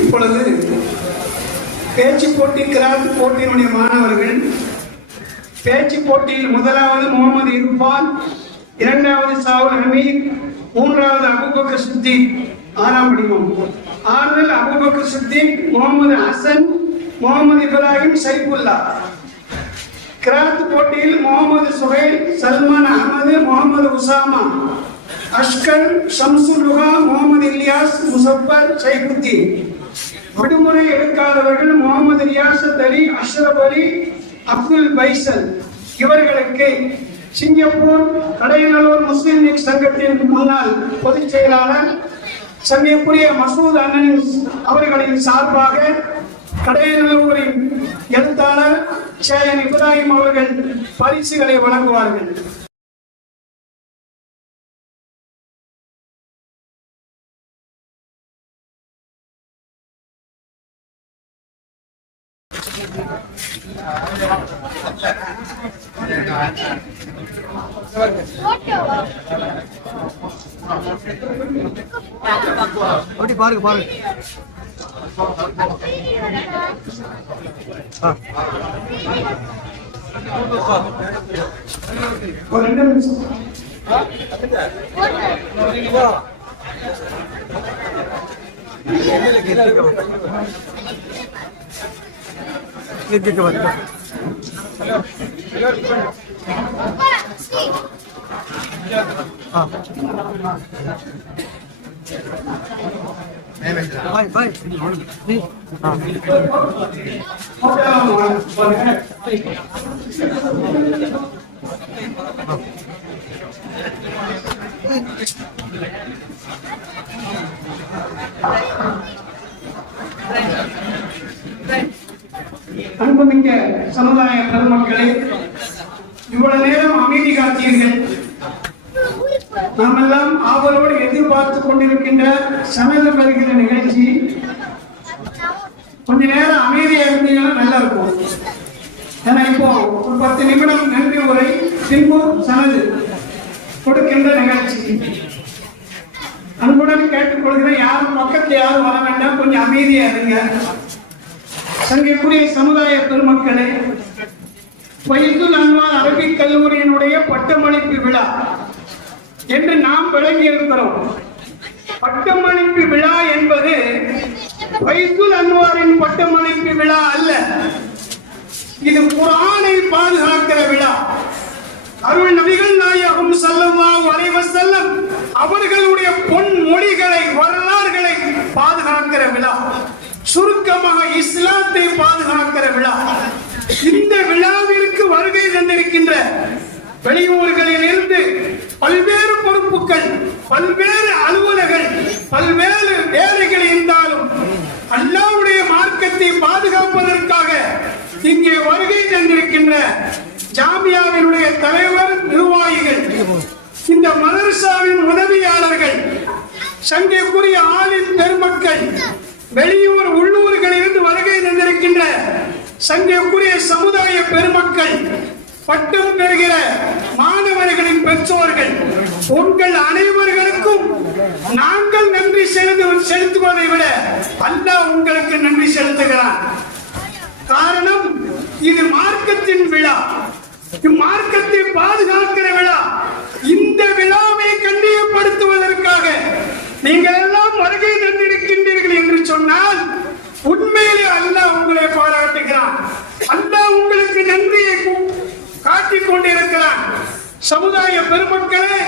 இப்பொழுது பேச்சு போட்டி கிராத் போட்டியினுடைய மாணவர்கள் பேச்சு போட்டியில் முதலாவது முகமது இர்பான், இரண்டாவது சாவுல் ஹமீத், மூன்றாவது அபூபக்கர் சித்திக். ஆறாம் படிவம் ஆறுதல் அபூபக்கர் சித்திக், முகமது ஹசன், முகமது இப்ராஹிம், சைஃபுல்லா. கிராத் போட்டியில் முகமது சுஹைல், சல்மான் அகமது, முகமது உசாமா, அஷ்கர், ஷம்சுலுஹா, முகமது இலியாஸ், முசஃபர், சைஃபுத்தீன். விடுமுறை எடுக்காதவர்கள் முகமது ரியாசத் அலி, அஷ்ரப் அலி, அப்துல் பைசல். இவர்களுக்கு சிங்கப்பூர் கடையநல்லூர் முஸ்லிம் லீக் சங்கத்தின் முன்னாள் பொதுச் செயலாளர் சமயக்குரிய மசூத் அண்ணன் அவர்களின் சார்பாக கடையநல்லூரின் எழுத்தாளர் ஷேயன் இப்ராஹிம் அவர்கள் பரிசுகளை வழங்குவார்கள். பாருங்க பாருங்க. Bye bye. அன்புமிக்க சமுதாய பெருமக்களே, இவ்வளவு நேரம் அமைதி காத்தீர்கள். நாமெல்லாம் ஆவலோடு எதிர்பார்த்து கொண்டிருக்கின்ற சனது வருகிற நிகழ்ச்சி. கொஞ்ச நேரம் அமைதியா இருந்தீங்கன்னா நல்லா இருக்கும். ஏன்னா இப்போ ஒரு 10 நிமிடம் நன்றி உரை, பின்பு சனது கொடுக்கின்ற நிகழ்ச்சி. அன்புடன் கேட்டுக்கொள்கிறேன், யாரும் பக்கத்தில் யாரும் வர வேண்டாம், கொஞ்சம் அமைதியா இருங்க. சங்கக்கூடிய சமுதாய பெருமக்களே, ஃபைதுல் அன்வார் அரபிக் கல்லூரியினுடைய பட்டமளிப்பு விழா என்று நாம் விளங்கி இருக்கிறோம். பட்டமளிப்பு விழா என்பது ஃபைதுல் அன்வாரின் பட்டமளிப்பு விழா அல்ல. இது குர்ஆனை பாதுகாக்கிற விழா. அருள் நபிகள் நாயகம் ஸல்லல்லாஹு அலைஹி வஸல்லம் அவர்களுடைய பொன் மொழிகளை, வரலாறுகளை பாதுகாக்கிற விழா. சுருக்கமாக இஸ்லாத்தை பாதுகாக்கிற விழா. இந்த விழாவிற்கு வருகை தந்திருக்கின்ற வெளியூர்களில் இருந்து பல்வேறு பொறுப்புகள், பல்வேறு அலுவலர்கள், பல்வேறு வேலைகள் இருந்தாலும் அல்லாஹ்வுடைய மார்க்கத்தை பாதுகாப்பதற்காக இங்கே வருகை தந்திருக்கின்ற ஜாமியாவினுடைய தலைவர், நிர்வாகிகள், இந்த மதரசாவின் உதவியாளர்கள், சங்கைக்குரிய ஆலிம் பெருமக்கள், வெளியூர் உள்ளூர்களில் இருந்து வருகை தந்திருக்கின்ற சங்கைக்குரிய சமுதாய பெருமக்கள், பட்டம் பெறுகிற மாணவர்களின் பெற்றோர்கள், உங்கள் அனைவர்களுக்கும் நாங்கள் நன்றி செலுத்துவதை விட அல்லாஹ் உங்களுக்கு நன்றி செலுத்துகிறார். காரணம், இது மார்க்கத்தின் விழா, மார்க்கத்தை பாதுகாக்கிற விழா. இந்த விழாவை கண்ணியப்படுத்துவதற்காக நீங்கள் எல்லாம் வருகை தந்திருக்கின்றீர்கள் என்று சொன்னால் உண்மையிலே அல்லாஹ் உங்களை பாராட்டுகிறான். அல்லாஹ் உங்களுக்கு நன்றியை காட்டிக் கொண்டிருக்கிறான். சமுதாய பெருமக்களே,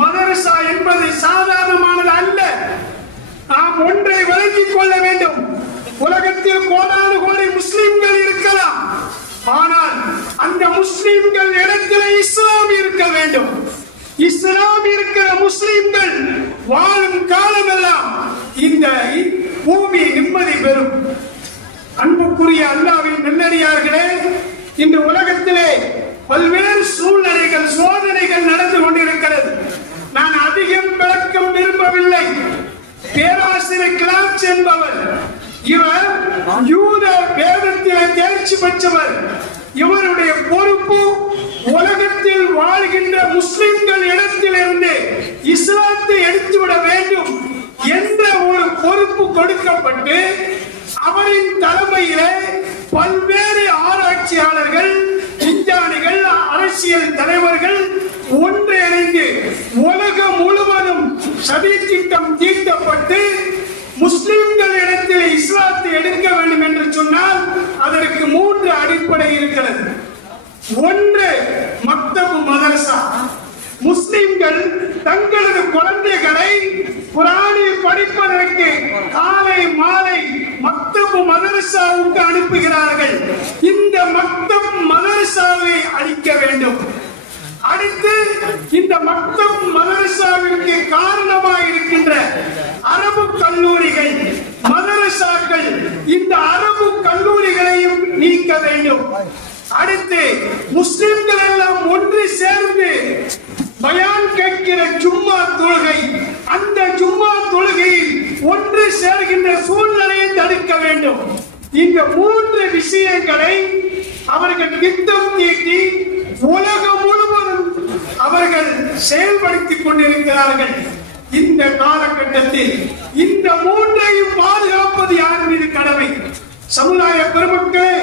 மதரசா என்பது சாதாரணமானது அல்ல. நாம் ஒன்றை விளங்கிக் கொள்ள வேண்டும். உலகத்தில் கோடானு கோடி முஸ்லிம்கள் இருக்கலாம், ஆனால் அந்த முஸ்லிம்கள் இடத்தில் இஸ்லாம் இருக்க வேண்டும். இஸ்லாம் இருக்கிற முஸ்லிம்கள் வாழும் காலமெல்லாம் இந்த பூமி நிம்மதி பெறும். அன்புக்குரிய அல்லாஹ்வின் நல்லடியார்களே, இந்த உலகத்திலே பல்வேறு சூழ்நிலைகள், சோதனைகள் நடந்து கொண்டிருக்கிறது. நான் அதிகம் விளக்கம் விரும்பவில்லை. பேராசிரியர் கிளாப்ஸ் என்பவர், இவர் யூத வேதத்திலே தேர்ச்சி பெற்றவர். இவருடைய பொறுப்பு உலகத்தில் வாழ்கின்ற முஸ்லிம்கள் இடத்திலிருந்து இஸ்லாத்தை எடுத்துவிட வேண்டும் என்ற ஒரு பொறுப்பு கொடுக்கப்பட்டு அவரின் தலைமையிலே பல்வேறு ஆராய்ச்சியாளர்கள், விஞ்ஞானிகள், அரசியல் தலைவர்கள் ஒன்றிணைந்து உலகம் முழுவதும் சதி திட்டம் தீட்டப்பட்டு முஸ்லிம்களிடத்தில் இஸ்லாத்தை எடுக்க வேண்டும் என்று சொன்னால் அதற்கு 3 அடிப்படை இருக்கிறது. ஒன்று, மக்தபு மதரசா. முஸ்லிம்கள் தங்களது குழந்தைகளை குர்ஆனை படிப்பதற்கு காலை மாலை மக்தபு மதரசாவுக்கு அனுப்புகிறார்கள். இந்த மக்தப் மதரசாவை அழிக்க வேண்டும். அடுத்து, இந்த மக்தப் மதரசாவிற்கு காரணமாக இருக்கின்ற அரபு கல்லூரிகள், மதரசாக்கள், இந்த அரபு கல்லூரிகளையும் நீக்க வேண்டும். அடுத்து, முஸ்லிம்கள் எல்லாம் ஒன்று சேர்ந்து பயான் கேட்கிற ஜும்மா தொழுகை, அந்த ஜும்மா தொழுகையில் ஒன்று சேர்கின்ற சூழ்நிலையை தடுக்க வேண்டும். இந்த 3 விஷயங்களை அவர்கள் திட்டம் தீட்டி உலகம் முழுவதும் அவர்கள் செயல்படுத்திக் கொண்டிருக்கிறார்கள். இந்த காலகட்டத்தில் இந்த 3ஐயும் பாதுகாப்பது யார் மீது கடமை? சமுதாய பெருமக்களே,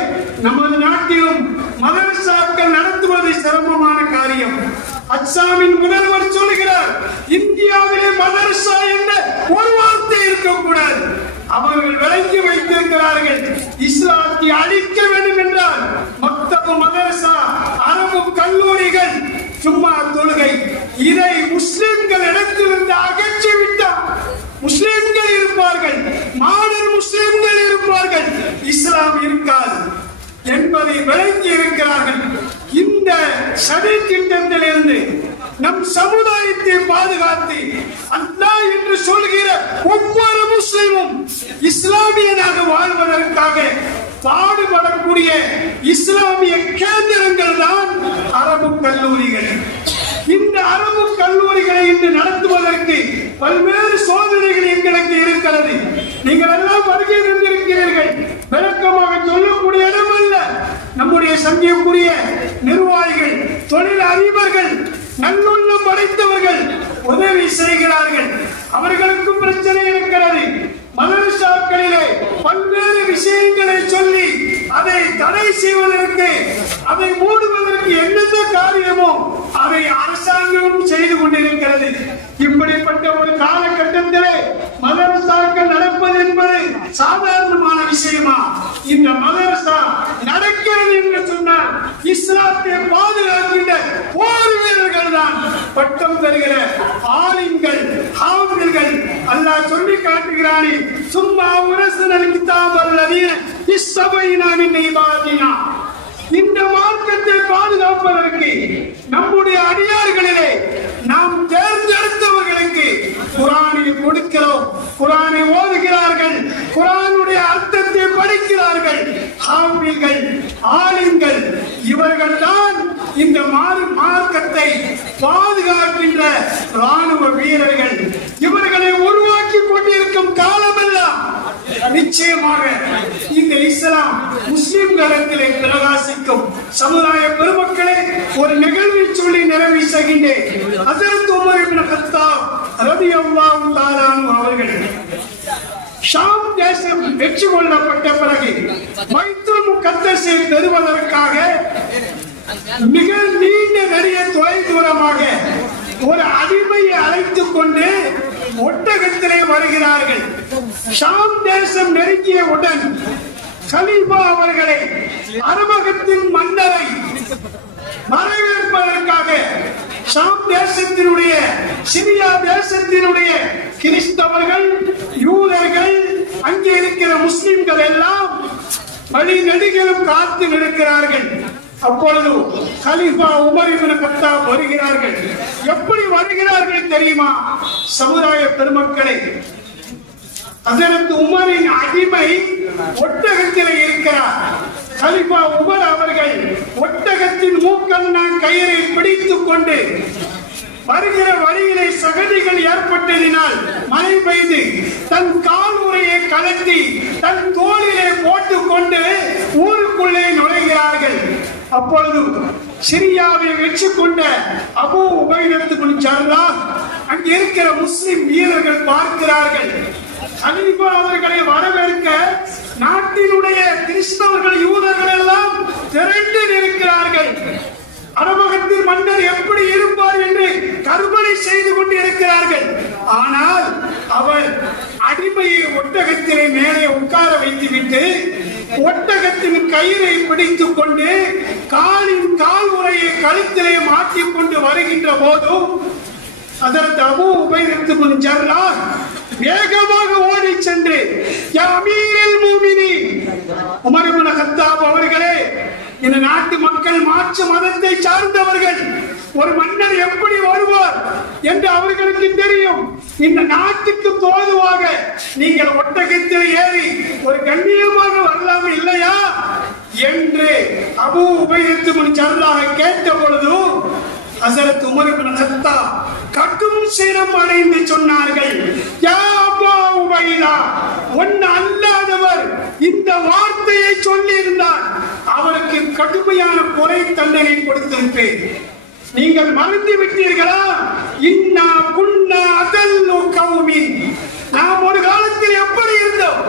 நமது நாட்டிலும் மதரசாக்கள் நடத்துவது சிரமமான காரியம். அஸ்ஸாமின் முதல்வர் சொல்கிறார், இந்தியாவிலே மதரசா என்ற ஒரு வார்த்தை இருக்கக்கூடாது. அவர்கள் விளக்கி வைத்திருக்கிறார்கள், இஸ்லாத்தை அழிக்க வேண்டும் என்றால் மக்தபு மதரசா, அரபு கல்லூரிகள், சும்மா தொழுகை, இதை முஸ்லிம்கள் இடத்திலிருந்து அகற்றிவிட்டார் முஸ்லிம்கள் இருப்பார்கள், மாடல் முஸ்லிம்கள் இருப்பார்கள், இஸ்லாம் இருக்காது என்பதை விளக்கி இருக்கிறார்கள். இந்த சதி திட்டத்திலிருந்து நம் சமுதாயத்தை பாதுகாத்து அல்லாஹ் என்று சொல்கிற ஒவ்வொரு முஸ்லிமும் இஸ்லாமியனாக வாழ்வதற்காக பாடுபடக்கூடிய இஸ்லாமிய கேந்திரங்கள் தான் அரபு கல்லூரிகள். இந்த அரபு கல்லூரிகளை இன்று நடத்துவதற்கு பல்வேறு சோதனைகள் எங்களுக்கு இருக்கிறது. நீங்கள் எல்லாம் வருகை தந்திருக்கிறீர்கள். விளக்கமாக சொல்லக்கூடிய இடம் அல்ல. நம்முடைய சங்கியக்குரிய நிர்வாகிகள், தொழில் அதிபர்கள், நல்லுள்ளம் படைத்தவர்கள் உதவி செய்கிறார்கள். அவர்களுக்கும் பிரச்சனை இருக்கிறது. மதரசாக்களிலே பல்வேறு விஷயங்களை சொல்லி அதை தடை செய்வதற்கு, அதை மூடுவதற்கு என்னென்ன காரியமோ அதை அரசாங்கம் செய்து கொண்டிருக்கிறது. இப்படிப்பட்ட ஒரு காலகட்டத்திலே மதரசாக்கள் நடப்பது என்பது சாதாரணமான விஷயமா? இந்த மதரசா நடக்கிறது என்று சொன்னால் இஸ்லாத்தை பாதுகாக்கின்ற போர் வீரர்கள் தான் பட்டம் தருகிற ஆலிம்கள், ஹாஃபில்கள். அல்லாஹ் சொல்லி காட்டுகிறானே, சும்மா உரசனல் கிதாபல் லதீன இஸ்ஸபைனா மின் இபாதினா. இந்த மார்க்கத்தை பாதுகாப்பதற்கு நம்முடைய அடியார்களிலே நாம் தேர்ந்தெடுத்தவர்களுக்கு குர்ஆனை கொடுக்கிறோம். குர்ஆனை ஓதுகிறார்கள், குர்ஆனுடைய அர்த்தத்தை படிக்கிறார்கள். ஹாஃபில்கள், ஆலிம்கள், இவர்கள் தான் இந்த மார்க்கத்தை பாதுகாக்கின்ற ராணுவ வீரர்கள். இவர்களை உருவாக்கி கொண்டிருக்கும் காலமெல்லாம் நிச்சயமாக இந்த இஸ்லாம் முஸ்லிம்களிடத்திலே பிரகாசிக்கும். சமுதாய பெருமக்களே, ஒரு நிகழ்வை சொல்லி நிறைவு செய்கின்றேன். ஹஜ்ரத் உமர் இப்னு கத்தாப் ரலியல்லாஹு தஆலா அன்ஹு அவர்கள் ஷாம் தேசம் வெற்றி கொள்ளப்பட்ட பிறகு பைத்துல் முகத்தஸை பெறுவதற்காக மிக நீண்ட நெடிய தொலை தூரமாக ஒரு அடிமையை அழைத்துக் கொண்டு ஒட்டகத்திலே வருகிறார்கள். ஷாம் தேசம் நெருங்கியவுடன் கலீஃபா அவர்களை, அரபகத்தின் மன்னரை வரவேற்பதற்காக ஷாம் தேசத்தினுடைய, சிரியா தேசத்தினுடைய கிறிஸ்தவர்கள், யூதர்கள், அங்கே இருக்கிற முஸ்லிம்கள் எல்லாம் வழி நெடுகிலும் காத்து நிற்கிறார்கள். அப்பொழுது கலீஃபா உமர் இப்னு கத்தாப் வருகிறார்கள். எப்படி வருகிறார்கள் தெரியுமா சமுதாய பெருமக்களே? ஹஜ்ரத் உமரின் அடிமை ஒட்டகத்திலே இருக்கிறார். கலீஃபா உமர் அவர்கள் ஒட்டகத்தின் மூக்கண்ணா கயிறை பிடித்துக் கொண்டு வருகிற வழியிலே சகதிகள் ஏற்பட்டதினால் மழை பெய்து தன் கால் உரையை கலட்டி தன் தோளிலே போட்டுக் கொண்டு ஊருக்குள்ளே நுழைகிறார்கள். அப்பொழுது சிரியாவை வெற்றி கொண்ட அபூ உபைதத் பின் ஜர்ராஹ் அங்கே இருக்கிற முஸ்லிம் வீரர்கள் பார்க்கிறார்கள். கலீஃபா அவர்களை வரவேற்க நாட்டினுடைய கிறிஸ்தவர்கள் யூதர்கள் எல்லாம் திரண்டு இருக்கிறார்கள். அரபகத்தின் மன்னர் எப்படி இருப்பார் என்று கற்பனை செய்து கொண்டு இருக்கிறார்கள். ஆனால் அவர் அடிமையை ஒட்டகத்திலே மேலே உட்கார வைத்துவிட்டு ஒட்டகத்தின் கயிறை பிடித்துக் கொண்டு காலின் கால் உரையை கழுத்திலே மாற்றிக் கொண்டு வருகின்ற போதும் அதற்கு அபூ உபைதா பின் ஜர்ராஹ் வேகமாக ஓடி சென்று யா அமீருல் முஃமினீன் உமர் இப்னு கத்தாப் அவர்களே, இந்த நாட்டு மக்கள் மாற்று மதத்தை சார்ந்தவர்கள், ஒரு மன்னர் எப்படி வருவார் என்று அவர்களுக்கு தெரியும். இந்த நாட்டுக்கு தோதுவாக நீங்கள் ஒட்டகத்தில் ஏறி ஒரு கண்ணியமாக வரலாம் இல்லையா என்று அபூ உபைதா பின் ஜர்ராஹ் கேட்ட பொழுது ஹஸரத் உமர் இப்னு கத்தாப் கடும் சிரம் அடைந்து சொன்னார்கள், யா அபூ உபைதா, ஒன்னு அல்லாதவர் இந்த வார்த்தையை சொல்லி இருந்தார் அவருக்கு கடுமையான கொலை தண்டனை கொடுத்திருப்பேன். நீங்கள் மறந்து விட்டீர்களா? இன்னா குன்னா அதல்லு கௌமின், நாம் ஒரு காலத்தில் எப்படி இருந்தோம்?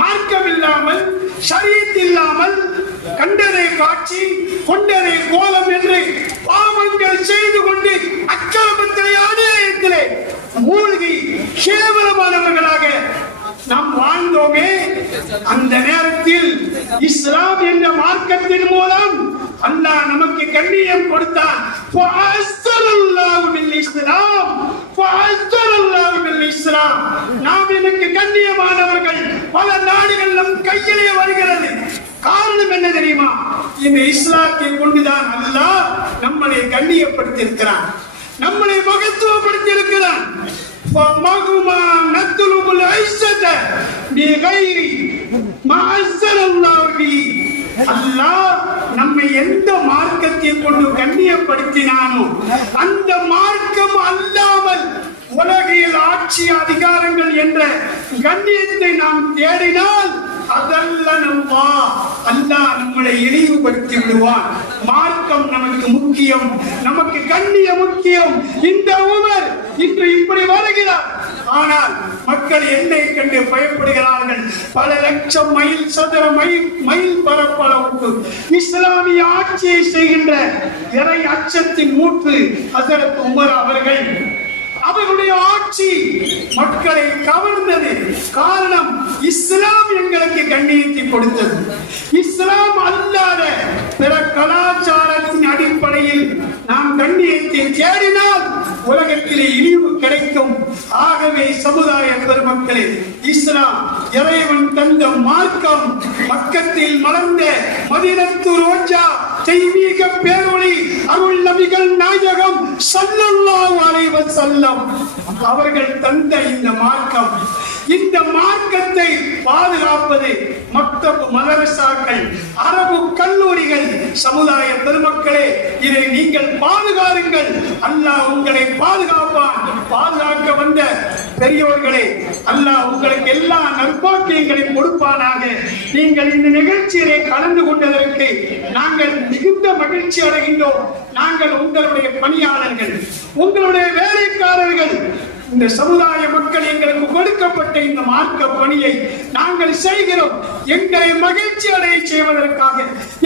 மார்க்கம் இல்லாமல், ஷரியத் இல்லாமல், கண்டதை காட்சி கொண்டதை கோலம் என்று பாவங்கள் செய்து கொண்டு அக்கிரமத்திலே அநியாயத்திலே மூழ்கி கேவலமானவர்களாக நாம் வாழ்ந்தோமே. அந்த நேரத்தில் இஸ்லாம் என்ற மார்க்கத்தின் மூலம் அல்லாஹ் நமக்கு கண்ணியம் கொடுத்தான். நாம் எனக்கு கண்ணியமானவர்கள் பல நாடுகள் நம் கையிலே வருகிறது. காரணம் என்ன தெரியுமா? இந்த இஸ்லாத்தை கொண்டுதான் அல்லாஹ் நம்மளை கண்ணியப்படுத்தி இருக்கிறான், நம்மளை மகத்துவப்படுத்தி இருக்கிறான். அல்லாஹ் நம்மை எந்த மார்க்கத்தை கொண்டு கண்ணியப்படுத்தினானோ அந்த மார்க்கம் அல்லாமல் உலகில் ஆட்சி அதிகாரங்கள் என்ற கண்ணியத்தை நாம் தேடினால் அதெல்லாம் அல்லாஹ் நம்மளை இழிவுபடுத்தி விடுவான். மார்க்கம் நமக்கு முக்கியம், நமக்கு கண்ணிய முக்கியம். இந்த உமர் இன்று இப்படி வருகிறார், ஆனால் மக்கள் என்னை கண்டு பயப்படுகிறார்கள். பல லட்சம் மைல் சதுர மைல் பரப்பளவுக்கு இஸ்லாமிய ஆட்சியை செய்கின்ற இறை அச்சத்தின் மூட்டு ஹஸரத் உமர் அவர்கள். அவருடைய ஆட்சி மக்களை கவர்ந்தது. காரணம், இஸ்லாம் எங்களுக்கு கண்ணியத்தை கொடுத்தது. இஸ்லாம் அல்லாத பிற கலாச்சாரத்தின் அடிப்படையில் நாம் கண்ணியத்தை தேடினால் உலகத்திலே இழிவு கிடைக்கும். ஆகவே சமுதாய பெருமக்களே, இஸ்லாம் இறைவன் தந்த மார்க்கம், மக்கத்தில் மலர்ந்த மதீனத்து ரோஜா, தெய்வீக பேரொளி, அருள் நபிகள் நாயகம் ஸல்லல்லாஹு அலைஹி வஸல்லம் அவர்கள் தந்த இந்த மார்க்கம். இந்த மார்க்கத்தை பாதுகாப்பது மக்தப் மதரசாக்கள், அரபு கல்லூரிகள். சமுதாய பெருமக்களே, இதை நீங்கள் பாதுகாருங்கள். அல்லாஹ் உங்களை பாதுகாப்பான். பாதுகாக்க வந்த பெரியோர்களே, அல்லாஹ் உங்களுக்கு எல்லா நற்பாக்கியங்களையும் கொடுப்பானாக. நீங்கள் இந்த நிகழ்ச்சியிலே கலந்து கொண்டதற்கு நாங்கள் மிகுந்த மகிழ்ச்சி அடைகின்றோம். நாங்கள் உங்களுடைய பணியாளர்கள், உங்களுடைய வேலைக்காரர்கள். இந்த சமுதாய மக்கள் எங்களுக்கு கொடுக்கப்பட்ட இந்த மார்க்க பணியை நாங்கள் செய்கிறோம். எங்களை மகிழ்ச்சி அடைய செய்வதற்காக,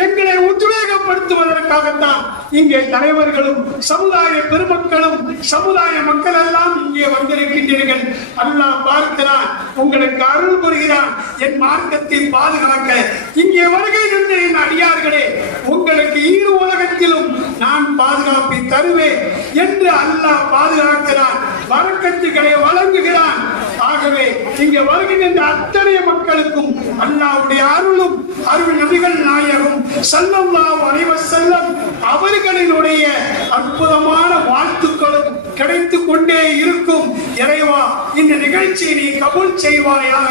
எங்களை உத்வேகப்படுத்துவதற்காகத்தான் இங்கே தலைவர்களும் சமுதாய பெருமக்களும் சமுதாய மக்கள் எல்லாம் இங்கே வந்திருக்கின்றீர்கள். அல்லாஹ் பார்க்கிறான், உங்களுக்கு அருள் புரிகிறான். என் மார்க்கத்தை பாதுகாக்க இங்கே வருகை தந்த என் அடியார்களே, உங்களுக்கு ஈரு உலகத்திலும் நான் பாதுகாப்பை தருவேன் என்று அல்லாஹ் பாதுகாக்கிறான், வரக்கத்துக்களை வழங்குகிறான். ஆகவே இங்கே வருகின்ற அத்தனை மக்களுக்கும் அல்லாஹ்வுடைய அருளும் அருள் நபிகள் நாயகம் ஸல்லல்லாஹு அலைஹி வஸல்லம் அவர்களினுடைய அற்புதமான வாழ்த்துக்களும் கிடைத்துக் கொண்டே இருக்கும். இறைவா, இந்த நிகழ்ச்சியை நீ கபூல் செய்வாயாக.